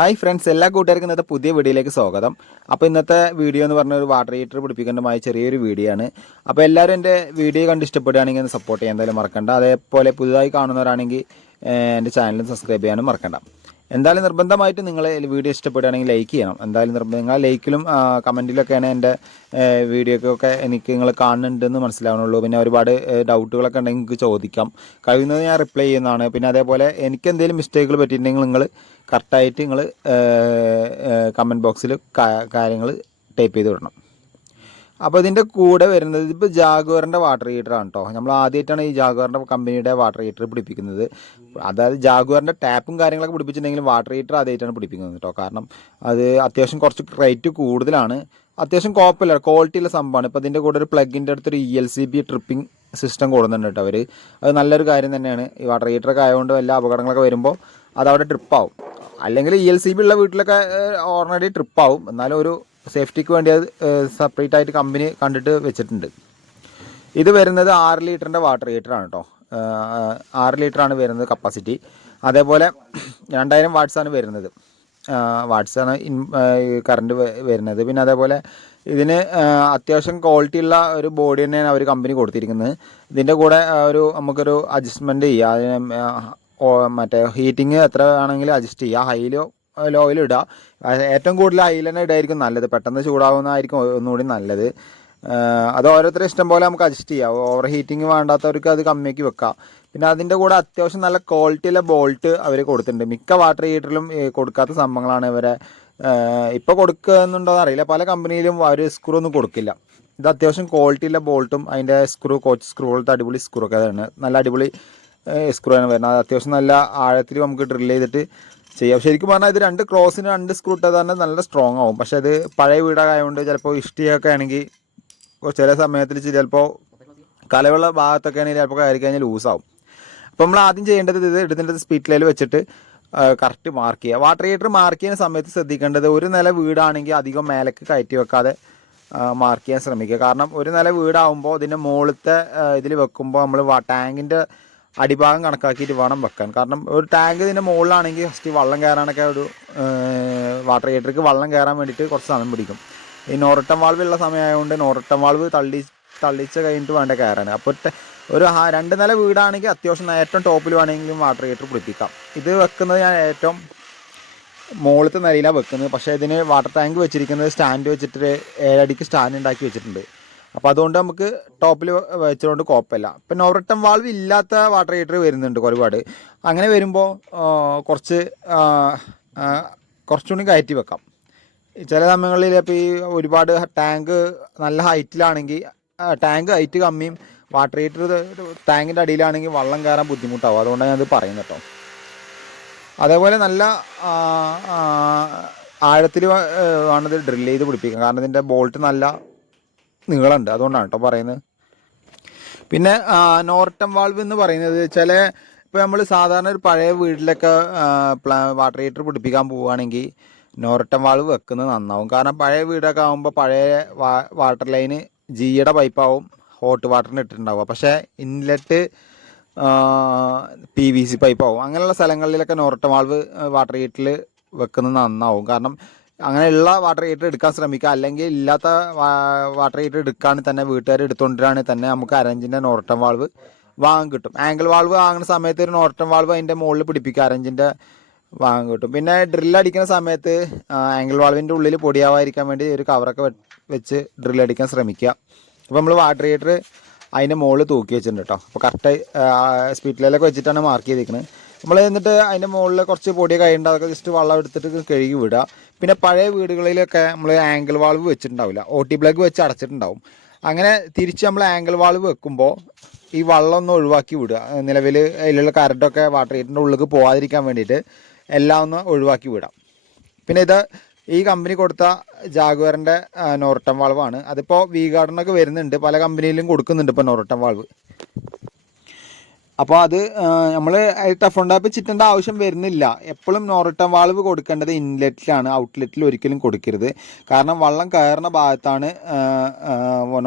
Hi friends, എല്ലാ കൂട്ടുകാർക്കും ഇന്നത്തെ പുതിയ വീഡിയോയിലേക്ക് സ്വാഗതം. അപ്പോൾ ഇന്നത്തെ വീഡിയോ എന്ന് പറഞ്ഞ ഒരു വാട്ടർ ഹീറ്റർ പിടിപ്പിക്കേണ്ടമായ ചെറിയൊരു വീഡിയോ ആണ്. അപ്പോൾ എല്ലാവരും എൻ്റെ വീഡിയോ കണ്ട് ഇഷ്ടപ്പെടുകയാണെങ്കിൽ ഒന്ന് സപ്പോർട്ട് ചെയ്യാൻ എന്തായാലും മറക്കണ്ട. അതേപോലെ പുതുതായി കാണുന്നവരാണെങ്കിൽ എൻ്റെ ചാനലും സബ്സ്ക്രൈബ് ചെയ്യാനും മറക്കണ്ട. എന്തായാലും നിർബന്ധമായിട്ട് നിങ്ങൾ വീഡിയോ ഇഷ്ടപ്പെടുകയാണെങ്കിൽ ലൈക്ക് ചെയ്യണം. എന്തായാലും നിങ്ങൾ ലൈക്കിലും കമൻറ്റിലൊക്കെയാണ് എൻ്റെ വീഡിയോക്കൊക്കെ എനിക്ക് നിങ്ങൾ കാണുന്നുണ്ടെന്ന് മനസ്സിലാവണുള്ളൂ. പിന്നെ ഒരുപാട് ഡൗട്ടുകളൊക്കെ ഉണ്ടെങ്കിൽ നിങ്ങൾക്ക് ചോദിക്കാം, കഴിയുന്നത് ഞാൻ റിപ്ലൈ ചെയ്യുന്നതാണ്. പിന്നെ അതേപോലെ എനിക്ക് എന്തെങ്കിലും മിസ്റ്റേക്കുകൾ പറ്റിയിട്ടുണ്ടെങ്കിൽ നിങ്ങൾ കറക്റ്റായിട്ട് നിങ്ങൾ കമൻറ്റ് ബോക്സിൽ കാര്യങ്ങൾ ടൈപ്പ് ചെയ്ത് വിടണം. അപ്പോൾ ഇതിൻ്റെ കൂടെ വരുന്നത് ഇപ്പോൾ ജാഗ്വാറിൻ്റെ വാട്ടർ ഹീറ്ററാണ് കേട്ടോ. നമ്മൾ ആദ്യമായിട്ടാണ് ഈ ജാഗ്വാറിൻ്റെ കമ്പനിയുടെ വാട്ടർ ഹീറ്റർ പിടിപ്പിക്കുന്നത്. അതായത് ജാഗ്വാറിൻ്റെ ടാപ്പും കാര്യങ്ങളൊക്കെ പിടിപ്പിച്ചിട്ടുണ്ടെങ്കിലും വാട്ടർ ഹീറ്റർ ആദ്യമായിട്ടാണ് പിടിപ്പിക്കുന്നത് കേട്ടോ. കാരണം അത് അത്യാവശ്യം കുറച്ച് റേറ്റ് കൂടുതലാണ്. അത്യാവശ്യം കുഴപ്പമില്ല, ക്വാളിറ്റി ഉള്ള സംഭവമാണ്. ഇപ്പോൾ ഇതിൻ്റെ കൂടെ ഒരു പ്ലഗിൻ്റെ അടുത്തൊരു ELCB ട്രിപ്പിംഗ് സിസ്റ്റം കൊടുക്കുന്നുണ്ട് കേട്ടോ അവർ. അത് നല്ലൊരു കാര്യം തന്നെയാണ്. ഈ വാട്ടർ ഹീറ്ററൊക്കെ ആയതുകൊണ്ട് വല്ല അപകടങ്ങളൊക്കെ വരുമ്പോൾ അതവിടെ ട്രിപ്പാവും. അല്ലെങ്കിൽ ELCB ഉള്ള വീട്ടിലൊക്കെ ഓൾറെഡി ട്രിപ്പാവും. എന്നാലും ഒരു സേഫ്റ്റിക്ക് വേണ്ടി അത് സെപ്പറേറ്റ് ആയിട്ട് കമ്പനി കണ്ടിട്ട് വെച്ചിട്ടുണ്ട്. ഇത് വരുന്നത് 6 ലിറ്ററിൻ്റെ വാട്ടർ ഹീറ്ററാണ് കേട്ടോ. 6 ലിറ്ററാണ് വരുന്നത് കപ്പാസിറ്റി. അതേപോലെ 2000 വാട്ട്സാണ് വരുന്നത്. വാട്ട്സാണ് കറണ്ട് വരുന്നത്. പിന്നെ അതേപോലെ ഇതിന് അത്യാവശ്യം ക്വാളിറ്റി ഉള്ള ഒരു ബോഡി തന്നെയാണ് അവർ കമ്പനി കൊടുത്തിരിക്കുന്നത്. ഇതിൻ്റെ കൂടെ നമുക്കൊരു അഡ്ജസ്റ്റ്മെൻറ്റ് ചെയ്യാം. അതിന് മറ്റേ ഹീറ്റിങ് എത്ര വേണമെങ്കിലും അഡ്ജസ്റ്റ് ചെയ്യുക. ഹൈയിലോ ലോയിലും ഇടുക. ഏറ്റവും കൂടുതൽ ഹൈയിൽ തന്നെ ഇടായിരിക്കും നല്ലത്. പെട്ടെന്ന് ചൂടാവുന്നതായിരിക്കും ഒന്നുകൂടി നല്ലത്. അത് ഓരോരുത്തരുടെ ഇഷ്ടം പോലെ നമുക്ക് അഡ്ജസ്റ്റ് ചെയ്യാം. ഓവർ ഹീറ്റിംഗ് വേണ്ടാത്തവർക്ക് അത് കമ്മിയാക്കി വെക്കാം. പിന്നെ അതിൻ്റെ കൂടെ അത്യാവശ്യം നല്ല ക്വാളിറ്റിയുള്ള ബോൾട്ട് അവർ കൊടുത്തിട്ടുണ്ട്. മിക്ക വാട്ടർ ഹീറ്ററിലും കൊടുക്കാത്ത സംഭവങ്ങളാണ് ഇവരെ ഇപ്പോൾ കൊടുക്കുന്നുണ്ടോയെന്ന് അറിയില്ല. പല കമ്പനിയിലും അവർ സ്ക്രൂ ഒന്നും കൊടുക്കില്ല. ഇത് അത്യാവശ്യം ക്വാളിറ്റിയുള്ള ബോൾട്ടും അതിൻ്റെ കോച്ച് സ്ക്രൂ പോലത്തെ അടിപൊളി സ്ക്രൂ ഒക്കെ ആണ്. നല്ല അടിപൊളി സ്ക്രൂ ആണ് വരുന്നത്. അത് അത്യാവശ്യം നല്ല ആഴത്തിൽ നമുക്ക് ഡ്രിൽ ചെയ്തിട്ട് ചെയ്യാം. ശരിക്കും പറഞ്ഞാൽ ഇത് 2 ക്രോസിന് 2 സ്ക്രൂ ഇട്ടാൽ തന്നെ നല്ല സ്ട്രോങ് ആവും. പക്ഷേ അത് പഴയ വീടായതുകൊണ്ട് ചിലപ്പോൾ ഇഷ്ടിയൊക്കെ ആണെങ്കിൽ ചില സമയത്തിൽ ചിലപ്പോൾ കലവുള്ള ഭാഗത്തൊക്കെ ആണെങ്കിൽ ചിലപ്പോൾ കയറി കഴിഞ്ഞാൽ ലൂസാവും. അപ്പോൾ നമ്മൾ ആദ്യം ചെയ്യേണ്ടത് ഇത് എടുത്തിട്ട് സ്പീഡ് ലെവൽ വെച്ചിട്ട് കറക്റ്റ് മാർക്ക് ചെയ്യുക. വാട്ടർ ഹീറ്റർ മാർക്ക് ചെയ്യുന്ന സമയത്ത് ശ്രദ്ധിക്കേണ്ടത് ഒരു നില വീടാണെങ്കിൽ അധികം മേലേക്ക് കയറ്റി വെക്കാതെ മാർക്ക് ചെയ്യാൻ ശ്രമിക്കുക. കാരണം ഒരു നില വീടാകുമ്പോൾ ഇതിൻ്റെ മുകളിലത്തെ ഇതിൽ വെക്കുമ്പോൾ നമ്മൾ ടാങ്കിൻ്റെ അടിഭാഗം കണക്കാക്കിയിട്ട് വേണം വെക്കാൻ. കാരണം ഒരു ടാങ്ക് ഇതിൻ്റെ മുകളിലാണെങ്കിൽ ഫസ്റ്റ് വെള്ളം കയറാനൊക്കെ ഒരു വാട്ടർ ഹീറ്റർക്ക് വെള്ളം കയറാൻ വേണ്ടിയിട്ട് കുറച്ച് സമയം പിടിക്കും. ഈ നോറട്ടം വാൾവ് ഉള്ള സമയമായതുകൊണ്ട് നോറട്ടം വാൾവ് തള്ളിച്ച് കഴിഞ്ഞിട്ട് വേണ്ട കയറാൻ. അപ്പോൾ ഒരു 2 നില വീടാണെങ്കിൽ അത്യാവശ്യം ഏറ്റവും ടോപ്പിൽ വേണമെങ്കിലും വാട്ടർ ഹീറ്റർ പിടിപ്പിക്കാം. ഇത് വെക്കുന്നത് ഞാൻ ഏറ്റവും മുകളിലത്തെ നിലയിലാണ് വെക്കുന്നത്. പക്ഷേ ഇതിന് വാട്ടർ ടാങ്ക് വെച്ചിരിക്കുന്നത് സ്റ്റാൻഡ് വെച്ചിട്ട് 7 അടിക്ക് സ്റ്റാൻഡ് ഉണ്ടാക്കി വെച്ചിട്ടുണ്ട്. അപ്പോൾ അതുകൊണ്ട് നമുക്ക് ടോപ്പിൽ വെച്ചുകൊണ്ട് കുഴപ്പമില്ല. ഇപ്പം നോറട്ടം വാൾവ് ഇല്ലാത്ത വാട്ടർ ഹീറ്റർ വരുന്നുണ്ട് ഒരുപാട്. അങ്ങനെ വരുമ്പോൾ കുറച്ചുകൂടി കയറ്റി വെക്കാം. ചില സമയങ്ങളിൽ ഇപ്പോൾ ഈ ഒരുപാട് ടാങ്ക് നല്ല ഹൈറ്റിലാണെങ്കിൽ ടാങ്ക് ഹൈറ്റ് കമ്മിയും വാട്ടർ ഹീറ്റർ ടാങ്കിൻ്റെ അടിയിലാണെങ്കിൽ വെള്ളം കയറാൻ ബുദ്ധിമുട്ടാവും. അതുകൊണ്ടാണ് ഞാനത് പറയുന്നത് കേട്ടോ. അതേപോലെ നല്ല ആഴത്തിൽ വേണത് ഡ്രിൽ ചെയ്ത് പിടിപ്പിക്കാം. കാരണം ഇതിൻ്റെ ബോൾട്ട് നല്ല നീളമുണ്ട്, അതുകൊണ്ടാണ് കേട്ടോ പറയുന്നത്. പിന്നെ നോർട്ടൺ വാൾവ് എന്ന് പറയുന്നത് ഇപ്പോൾ നമ്മൾ സാധാരണ ഒരു പഴയ വീട്ടിലൊക്കെ വാട്ടർ ഹീറ്റർ പിടിപ്പിക്കാൻ പോവുകയാണെങ്കിൽ നോർട്ടൺ വാൾവ് വെക്കുന്നത് നന്നാവും. കാരണം പഴയ വീടൊക്കെ ആകുമ്പോൾ പഴയ വാട്ടർ ലൈന് ജിയുടെ പൈപ്പാവും ഹോട്ട് വാട്ടറിന് ഇട്ടിട്ടുണ്ടാവുക. പക്ഷേ ഇൻലെറ്റ് PVC പൈപ്പാവും. അങ്ങനെയുള്ള സ്ഥലങ്ങളിലൊക്കെ നോർട്ടൺ വാൾവ് വാട്ടർ ഹീറ്ററിൽ വെക്കുന്നത് നന്നാവും. കാരണം അങ്ങനെയുള്ള വാട്ടർ ഹീറ്റർ എടുക്കാൻ ശ്രമിക്കുക. അല്ലെങ്കിൽ ഇല്ലാത്ത വാട്ടർ ഹീറ്റർ എടുക്കുകയാണെങ്കിൽ തന്നെ വീട്ടുകാർ എടുത്തുകൊണ്ടിരാണെങ്കിൽ തന്നെ നമുക്ക് അരഞ്ചിൻ്റെ നോർട്ടൺ വാൾവ് വാങ്ങാൻ കിട്ടും. ആംഗിൾ വാൾവ് വാങ്ങുന്ന സമയത്ത് ഒരു നോർട്ടൺ വാൾവ് അതിൻ്റെ മുകളിൽ പിടിപ്പിക്കുക, അരഞ്ചിൻ്റെ വാങ്ങാൻ കിട്ടും. പിന്നെ ഡ്രില്ലടിക്കുന്ന സമയത്ത് ആംഗിൾ വാൾവിൻ്റെ ഉള്ളിൽ പൊടിയാവാതിരിക്കാൻ വേണ്ടി ഒരു കവറൊക്കെ വെച്ച് ഡ്രില്ലടിക്കാൻ ശ്രമിക്കുക. അപ്പോൾ നമ്മൾ വാട്ടർ ഹീറ്റർ അതിൻ്റെ മുകളിൽ തൂക്കി വെച്ചിട്ടുണ്ട് കേട്ടോ. അപ്പോൾ കറക്റ്റ് സ്പീഡ് ലെവലൊക്കെ വെച്ചിട്ടാണ് മാർക്ക് ചെയ്തിരിക്കുന്നത്. നമ്മൾ എന്നിട്ട് അതിൻ്റെ മുകളിൽ കുറച്ച് പൊടിയൊക്കെ ആയിട്ട് അതൊക്കെ ജസ്റ്റ് വെള്ളം എടുത്തിട്ട് കഴുകി വിടുക. പിന്നെ പഴയ വീടുകളിലൊക്കെ നമ്മൾ ആംഗിൾ വാൾവ് വെച്ചിട്ടുണ്ടാവില്ല, OT പ്ലഗ് വെച്ച് അടച്ചിട്ടുണ്ടാവും. അങ്ങനെ തിരിച്ച് നമ്മൾ ആംഗിൾ വാൾവ് വെക്കുമ്പോൾ ഈ വെള്ളം ഒന്ന് ഒഴിവാക്കി വിടുക. നിലവിൽ അതിലുള്ള കറണ്ടൊക്കെ വാട്ടർ ഹീറ്ററിൻ്റെ ഉള്ളിലേക്ക് പോകാതിരിക്കാൻ വേണ്ടിയിട്ട് എല്ലാം ഒന്ന് ഒഴിവാക്കി വിടാം. പിന്നെ ഈ കമ്പനി കൊടുത്ത ജാഗ്വാറിൻ്റെ നോർട്ടൺ വാൾവാണ്. അതിപ്പോൾ V-ഗാർഡിനൊക്കെ വരുന്നുണ്ട്, പല കമ്പനിയിലും കൊടുക്കുന്നുണ്ട് ഇപ്പോൾ നോർട്ടൺ വാൾവ്. അപ്പോൾ അത് നമ്മൾ ടഫൺ ടാപ്പ് ചിറ്റേണ്ട ആവശ്യം വരുന്നില്ല. എപ്പോഴും നോർട്ടൺ വാൾവ് കൊടുക്കേണ്ടത് ഇൻലെറ്റിലാണ്, ഔട്ട്ലെറ്റിൽ ഒരിക്കലും കൊടുക്കരുത്. കാരണം വെള്ളം കയറുന്ന ഭാഗത്താണ്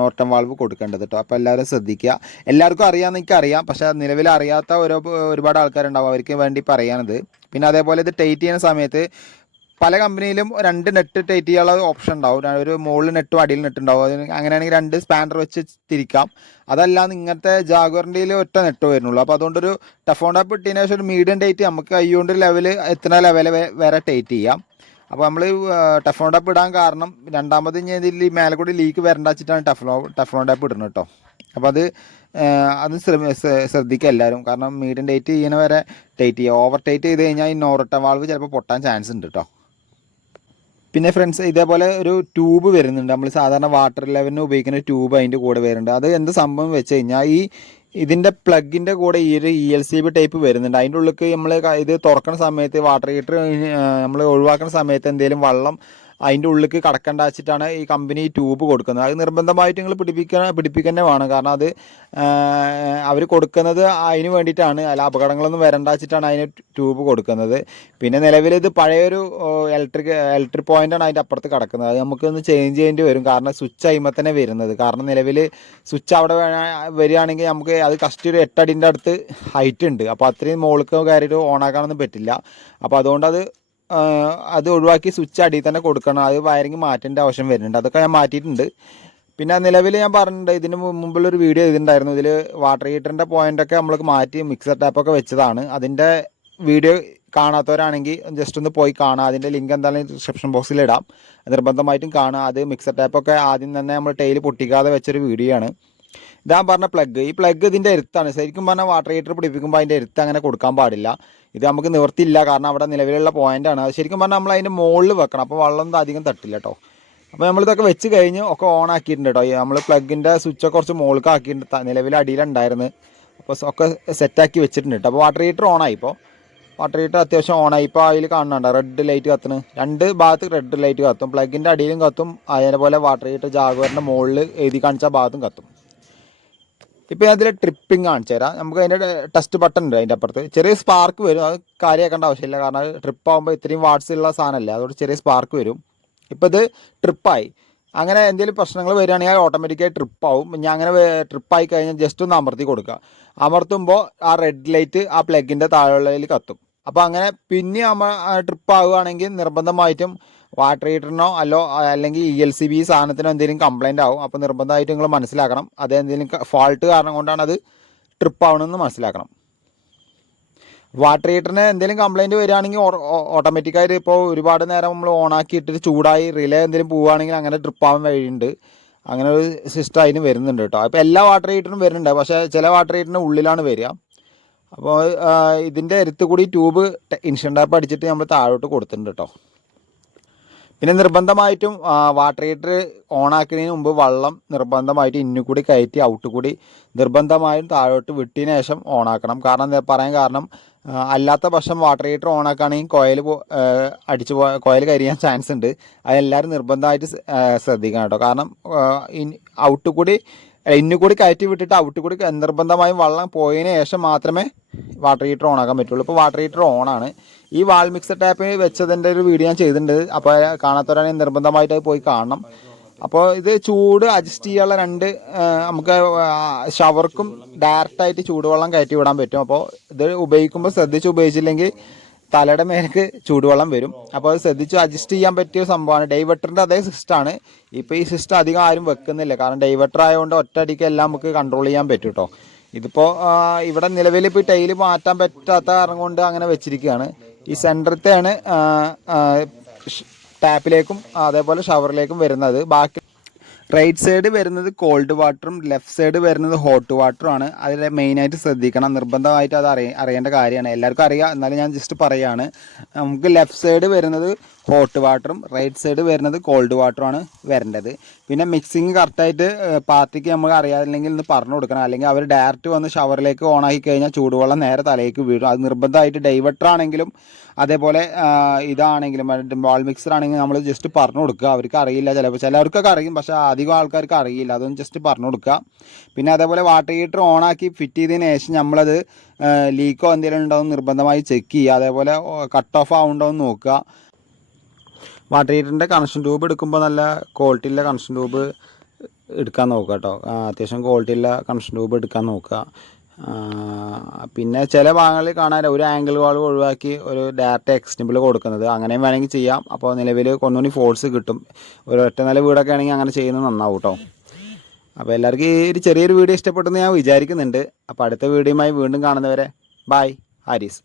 നോർട്ടൺ വാൾവ് കൊടുക്കേണ്ടത് കേട്ടോ. അപ്പോൾ എല്ലാവരും ശ്രദ്ധിക്കുക. എല്ലാവർക്കും അറിയാമെന്ന് എനിക്കറിയാം, പക്ഷേ നിലവിൽ അറിയാത്ത ഒരുപാട് ആൾക്കാരുണ്ടാവും, അവർക്ക് വേണ്ടി പറയാനത്. പിന്നെ അതേപോലെ ഇത് ടൈറ്റ് ചെയ്യുന്ന സമയത്ത് പല കമ്പനിയിലും 2 നെറ്റ് ടൈറ്റ് ചെയ്യാനുള്ള ഓപ്ഷൻ ഉണ്ടാവും. ഒരു മുകളിൽ നെറ്റും അടിയിൽ നെറ്റ് ഉണ്ടാവും. അതിന് അങ്ങനെയാണെങ്കിൽ 2 സ്പാനർ വെച്ച് തിരിക്കാം. അതല്ലാന്ന് ഇങ്ങനത്തെ ജാഗ്വറിൻ്റെ ഒറ്റ നെറ്റ് വരുന്നുള്ളൂ. അപ്പോൾ അതുകൊണ്ടൊരു ടഫോൺ ടാപ്പ് ഇട്ടതിന് ശേഷം ഒരു മീഡിയം ടൈറ്റ് നമുക്ക് കൈകൊണ്ട് ലെവൽ എത്തുന്ന ലെവൽ വരെ ടൈറ്റ് ചെയ്യാം. അപ്പോൾ നമ്മൾ ടഫോൺ ടാപ്പ് ഇടാൻ കാരണം രണ്ടാമത് ഇനി ഇതിൽ മേലെ കൂടി ലീക്ക് വരണ്ട വെച്ചിട്ടാണ് ടഫോൺ ടാപ്പ് ഇടുന്നത് കേട്ടോ. അപ്പോൾ അത് ശ്രദ്ധിക്കുക എല്ലാവരും. കാരണം മീഡിയം ടൈറ്റ് ചെയ്യുന്ന വരെ ടൈറ്റ് ചെയ്യുക. ഓവർ ടൈറ്റ് ചെയ്ത് കഴിഞ്ഞാൽ ഈ നോറട്ട വാൾവ് ചിലപ്പോൾ പൊട്ടാൻ ചാൻസ് ഉണ്ട് കേട്ടോ. പിന്നെ ഫ്രണ്ട്സ്, ഇതേപോലെ ഒരു ട്യൂബ് വരുന്നുണ്ട്. നമ്മൾ സാധാരണ വാട്ടർ ലെവലിന് ഉപയോഗിക്കുന്ന ട്യൂബ് അതിൻ്റെ കൂടെ വരുന്നുണ്ട്. അത് എന്ത് സംഭവം വെച്ച് കഴിഞ്ഞാൽ ഇതിൻ്റെ പ്ലഗിൻ്റെ കൂടെ ഈ ഒരു ELCB ടൈപ്പ് വരുന്നുണ്ട്. അതിൻ്റെ ഉള്ളിലേക്ക് നമ്മൾ ഇത് തുറക്കുന്ന സമയത്ത് വാട്ടർ ഹീറ്റർ നമ്മൾ ഒഴിവാക്കുന്ന സമയത്ത് എന്തെങ്കിലും വെള്ളം അതിൻ്റെ ഉള്ളിലേക്ക് കടക്കേണ്ട വെച്ചിട്ടാണ് ഈ കമ്പനി ട്യൂബ് കൊടുക്കുന്നത്. അത് നിർബന്ധമായിട്ട് നിങ്ങൾ പിടിപ്പിക്കുക വേണം. കാരണം അത് അവർ കൊടുക്കുന്നത് അതിന് വേണ്ടിയിട്ടാണ്, അല്ല അപകടങ്ങളൊന്നും വരണ്ട വെച്ചിട്ടാണ് അതിന് ട്യൂബ് കൊടുക്കുന്നത്. പിന്നെ നിലവിൽ ഇത് പഴയൊരു ഇലക്ട്രിക് പോയിൻ്റാണ് അതിൻ്റെ അപ്പുറത്ത് കിടക്കുന്നത്. അത് നമുക്കൊന്ന് ചേഞ്ച് ചെയ്യേണ്ടി വരും. കാരണം സ്വിച്ച് അതിന്മേൽ തന്നെ വരുന്നത്. കാരണം നിലവിൽ സ്വിച്ച് അവിടെ വരികയാണെങ്കിൽ നമുക്ക് അത് കഷ്ടി ഒരു 8 അടിൻ്റെ അടുത്ത് ഹൈറ്റ് ഉണ്ട്. അപ്പോൾ അത്രയും മുകളിലേക്ക് കയറിയിട്ട് ഓണാക്കാനൊന്നും പറ്റില്ല. അപ്പോൾ അതുകൊണ്ട് അത് ഒഴിവാക്കി സ്വിച്ച് അടിയിൽ തന്നെ കൊടുക്കണം. അത് വയറിങ് മാറ്റേണ്ട ആവശ്യം വരുന്നുണ്ട്. അതൊക്കെ ഞാൻ മാറ്റിയിട്ടുണ്ട്. പിന്നെ നിലവിൽ ഞാൻ പറഞ്ഞിട്ടുണ്ട്, ഇതിന് മുമ്പുള്ളൊരു വീഡിയോ ചെയ്തിട്ടുണ്ടായിരുന്നു. ഇതിൽ വാട്ടർ ഹീറ്ററിൻ്റെ പോയിൻ്റൊക്കെ നമ്മൾക്ക് മാറ്റി മിക്സർ ടാപ്പൊക്കെ വെച്ചതാണ്. അതിൻ്റെ വീഡിയോ കാണാത്തവരാണെങ്കിൽ ജസ്റ്റ് ഒന്ന് പോയി കാണാം. അതിൻ്റെ ലിങ്ക് എന്തായാലും ഡിസ്ക്രിപ്ഷൻ ബോക്സിൽ ഇടാം. നിർബന്ധമായിട്ടും കാണാം. അത് മിക്സർ ടാപ്പൊക്കെ ആദ്യം തന്നെ നമ്മൾ ടൈല് പൊട്ടിക്കാതെ വെച്ചൊരു വീഡിയോ ആണ്. ഇതാ പറഞ്ഞ പ്ലഗ്, ഈ പ്ലഗ് ഇതിൻ്റെ എരുത്താണ്. ശരിക്കും പറഞ്ഞാൽ വാട്ടർ ഹീറ്റർ പിടിപ്പിക്കുമ്പോൾ അതിൻ്റെ എരുത്ത് അങ്ങനെ കൊടുക്കാൻ പാടില്ല. ഇത് നമുക്ക് നിവർത്തിയില്ല, കാരണം അവിടെ നിലവിലുള്ള പോയിൻ്റാണ്. അത് ശരിക്കും പറഞ്ഞാൽ നമ്മൾ അതിൻ്റെ മുകളിൽ വെക്കണം. അപ്പോൾ വെള്ളം അധികം തട്ടില്ല കേട്ടോ. അപ്പോൾ നമ്മളിതൊക്കെ വെച്ച് കഴിഞ്ഞ് ഒക്കെ ഓൺ ആക്കിയിട്ടുണ്ട് കേട്ടോ. നമ്മൾ പ്ലഗിൻ്റെ സ്വിച്ചൊക്കെ കുറച്ച് മുകളിലേക്ക് ആക്കിയിട്ടുണ്ട്. നിലവിൽ അടിയിലുണ്ടായിരുന്നു. അപ്പോൾ ഒക്കെ സെറ്റാക്കി വെച്ചിട്ടുണ്ട് കേട്ടോ. അപ്പോൾ വാട്ടർ ഹീറ്റർ ഓണായി. ഇപ്പോൾ വാട്ടർ ഹീറ്റർ അത്യാവശ്യം ഓണായി. ഇപ്പോൾ അതിൽ കാണുന്നുണ്ട് റെഡ് ലൈറ്റ് കത്തുന്നു. 2 ഭാഗത്ത് റെഡ് ലൈറ്റ് കത്തും. പ്ലഗിൻ്റെ അടിയിലും കത്തും. അതേപോലെ വാട്ടർ ഹീറ്റർ ജാഗ്വറിൻ്റെ മുകളിൽ എഴുതി കാണിച്ച ഭാഗത്തും കത്തും. ഇപ്പോൾ അതിൽ ട്രിപ്പിംഗ് കാണിച്ചു തരാം. നമുക്ക് അതിൻ്റെ ടെസ്റ്റ് ബട്ടൺ ഉണ്ട് അതിൻ്റെ അപ്പുറത്ത്. ചെറിയ സ്പാർക്ക് വരും. അത് കാര്യമാക്കേണ്ട ആവശ്യമില്ല, കാരണം അത് ട്രിപ്പ് ആകുമ്പോൾ ഇത്രയും വാട്ട്സ് ഉള്ള സാധനമല്ലേ, അതുകൊണ്ട് ചെറിയ സ്പാർക്ക് വരും. ഇപ്പോൾ ഇത് ട്രിപ്പായി. അങ്ങനെ എന്തെങ്കിലും പ്രശ്നങ്ങൾ വരികയാണെങ്കിൽ ഓട്ടോമാറ്റിക്കായി ട്രിപ്പാവും. ഞാൻ അങ്ങനെ ട്രിപ്പായി കഴിഞ്ഞാൽ ജസ്റ്റ് ഒന്ന് അമർത്തി കൊടുക്കുക. അമർത്തുമ്പോൾ ആ റെഡ് ലൈറ്റ് ആ പ്ലഗിൻ്റെ താഴെയുള്ളതിൽ കത്തും. അപ്പോൾ അങ്ങനെ പിന്നെ ട്രിപ്പ് ആവുകയാണെങ്കിൽ നിർബന്ധമായിട്ടും വാട്ടർ ഹീറ്ററിനോ അല്ലെങ്കിൽ ELCB സാധനത്തിനോ എന്തെങ്കിലും കംപ്ലൈൻ്റ് ആവും. അപ്പോൾ നിർബന്ധമായിട്ട് നിങ്ങൾ മനസ്സിലാക്കണം. അത് എന്തെങ്കിലും ഫാൾട്ട് കാരണം കൊണ്ടാണ് അത് ട്രിപ്പ് ആവണമെന്ന് മനസ്സിലാക്കണം. വാട്ടർ ഹീറ്ററിന് എന്തെങ്കിലും കംപ്ലൈൻറ്റ് വരികയാണെങ്കിൽ ഓട്ടോമാറ്റിക്കായിട്ട് ഇപ്പോൾ ഒരുപാട് നേരം നമ്മൾ ഓണാക്കിയിട്ടിട്ട് ചൂടായി റിലേ എന്തെങ്കിലും പോവുകയാണെങ്കിൽ അങ്ങനെ ട്രിപ്പ് ആവാൻ വഴിയുണ്ട്. അങ്ങനെ ഒരു സിസ്റ്റം അതിന് വരുന്നുണ്ട് കേട്ടോ. അപ്പോൾ എല്ലാ വാട്ടർ ഹീറ്ററും വരുന്നുണ്ട്, പക്ഷേ ചില വാട്ടർ ഹീറ്ററിന് ഉള്ളിലാണ് വരിക. അപ്പോൾ ഇതിൻ്റെ അടുത്ത് കൂടി ട്യൂബ് ഇൻസുലേഷൻ ടാപ്പ് അടിച്ചിട്ട് നമ്മൾ താഴോട്ട് കൊടുത്തിട്ടുണ്ട് കേട്ടോ. പിന്നെ നിർബന്ധമായിട്ടും വാട്ടർ ഹീറ്റർ ഓണാക്കുന്നതിന് മുമ്പ് വെള്ളം നിർബന്ധമായിട്ട് ഇന്നുകൂടി കയറ്റി ഔട്ട് കൂടി നിർബന്ധമായും താഴോട്ട് വിട്ടതിന് ശേഷം ഓണാക്കണം. കാരണം പറയാൻ കാരണം അല്ലാത്ത പക്ഷം വാട്ടർ ഹീറ്റർ ഓണാക്കുകയാണെങ്കിൽ കോയിൽ കരിയാൻ ചാൻസ് ഉണ്ട്. അതെല്ലാവരും നിർബന്ധമായിട്ട് ശ്രദ്ധിക്കണം കേട്ടോ. കാരണം ഔട്ട് കൂടി ഇന്നുകൂടി കയറ്റി വിട്ടിട്ട് ഔട്ട് കൂടി നിർബന്ധമായും വെള്ളം പോയതിന് ശേഷം മാത്രമേ വാട്ടർ ഹീറ്റർ ഓണാക്കാൻ പറ്റുള്ളൂ. ഇപ്പോൾ വാട്ടർ ഹീറ്റർ ഓണാണ്. ഈ വാൾ മിക്സർ ടാപ്പ് വെച്ചതിൻ്റെ ഒരു വീഡിയോ ഞാൻ ചെയ്തിട്ടുണ്ട്. അപ്പോൾ കാണാത്തവരാണെങ്കിൽ നിർബന്ധമായിട്ട് പോയി കാണണം. അപ്പോൾ ഇത് ചൂട് അഡ്ജസ്റ്റ് ചെയ്യാനുള്ള 2 നമുക്ക് ഷവർക്കും ഡയറക്റ്റായിട്ട് ചൂടുവെള്ളം കയറ്റി വിടാൻ പറ്റും. അപ്പോൾ ഇത് ഉപയോഗിക്കുമ്പോൾ ശ്രദ്ധിച്ച് ഉപയോഗിച്ചില്ലെങ്കിൽ തലയുടെ മേലേക്ക് ചൂടുവെള്ളം വരും. അപ്പോൾ അത് ശ്രദ്ധിച്ച് അഡ്ജസ്റ്റ് ചെയ്യാൻ പറ്റിയ സംഭവമാണ്. ഡൈവട്ടറിൻ്റെ അതേ സിസ്റ്റമാണ്. ഇപ്പോൾ ഈ സിസ്റ്റം അധികം ആരും വെക്കുന്നില്ല, കാരണം ഡൈവട്ടർ ആയതുകൊണ്ട് ഒറ്റയടിക്ക് എല്ലാം നമുക്ക് കൺട്രോൾ ചെയ്യാൻ പറ്റും കേട്ടോ. ഇതിപ്പോൾ ഇവിടെ നിലവിൽ ഇപ്പോൾ ടൈല് മാറ്റാൻ പറ്റാത്ത കാരണം കൊണ്ട് അങ്ങനെ വെച്ചിരിക്കുകയാണ്. ഈ സെൻറ്ററത്തെയാണ് ടാപ്പിലേക്കും അതേപോലെ ഷവറിലേക്കും വരുന്നത്. ബാക്കി റൈറ്റ് സൈഡ് വരുന്നത് കോൾഡ് വാട്ടറും ലെഫ്റ്റ് സൈഡ് വരുന്നത് ഹോട്ട് വാട്ടറുമാണ്. അതിൽ മെയിനായിട്ട് ശ്രദ്ധിക്കണം, നിർബന്ധമായിട്ട് അത് അറിയേണ്ട കാര്യമാണ്. എല്ലാവർക്കും അറിയാം, എന്നാലും ഞാൻ ജസ്റ്റ് പറയുകയാണ്. നമുക്ക് ലെഫ്റ്റ് സൈഡ് വരുന്നത് ഹോട്ട് വാട്ടറും റൈറ്റ് സൈഡ് വരുന്നത് കോൾഡ് വാട്ടറുമാണ് വരേണ്ടത്. പിന്നെ മിക്സിങ് കറക്റ്റായിട്ട് പാർട്ടിക്ക് നമുക്ക് അറിയാതില്ലെങ്കിൽ ഒന്ന് പറഞ്ഞു കൊടുക്കണം. അല്ലെങ്കിൽ അവർ ഡയറക്റ്റ് വന്ന് ഷവറിലേക്ക് ഓണാക്കി കഴിഞ്ഞാൽ ചൂടുവെള്ളം നേരെ തലയ്ക്ക് വീഴും. അത് നിർബന്ധമായിട്ട് ഡൈവട്ടർ ആണെങ്കിലും അതേപോലെ ഇതാണെങ്കിലും വാൾ മിക്സർ ആണെങ്കിലും നമ്മൾ ജസ്റ്റ് പറഞ്ഞു കൊടുക്കുക. അവർക്ക് അറിയില്ല, ചിലവർക്കൊക്കെ അറിയും, പക്ഷേ അധികം ആൾക്കാർക്ക് അറിയില്ല. അതൊന്നും ജസ്റ്റ് പറഞ്ഞു കൊടുക്കുക. പിന്നെ അതേപോലെ വാട്ടർ ഹീറ്റർ ഓണാക്കി ഫിറ്റ് ചെയ്തതിന് ശേഷം നമ്മളത് ലീക്കോ എന്തെങ്കിലും ഉണ്ടോ എന്ന് നിർബന്ധമായി ചെക്ക് ചെയ്യുക. അതേപോലെ കട്ട് ഓഫ് ആവുന്നുണ്ടോ എന്ന് നോക്കുക. വാട്ടർ ഹീറ്ററിൻ്റെ കണക്ഷൻ ട്യൂബ് എടുക്കുമ്പോൾ നല്ല ക്വാളിറ്റിയുള്ള കണക്ഷൻ ട്യൂബ് എടുക്കാൻ നോക്കുക കേട്ടോ. അത്യാവശ്യം ക്വാളിറ്റിയുള്ള കണക്ഷൻ ട്യൂബ് എടുക്കാൻ നോക്കുക. പിന്നെ ചില ഭാഗങ്ങളിൽ കാണാൻ ഒരു ആംഗിൾ വാൾ ഒഴിവാക്കി ഒരു ഡയറക്റ്റ് എക്സ്റ്റൻബിൾ കൊടുക്കുന്നത്, അങ്ങനെയും വേണമെങ്കിൽ ചെയ്യാം. അപ്പോൾ നിലവിൽ ഒന്നുകൂടി ഫോഴ്സ് കിട്ടും. ഒരു ഒറ്റ നില വീടൊക്കെ ആണെങ്കിൽ അങ്ങനെ ചെയ്യുന്നത് നന്നാവും കേട്ടോ. അപ്പോൾ എല്ലാവർക്കും ഈ ഒരു ചെറിയൊരു വീഡിയോ ഇഷ്ടപ്പെട്ടെന്ന് ഞാൻ വിചാരിക്കുന്നുണ്ട്. അപ്പോൾ അടുത്ത വീഡിയോയുമായി വീണ്ടും കാണുന്നവരെ ബൈ. ഹാരിസ്.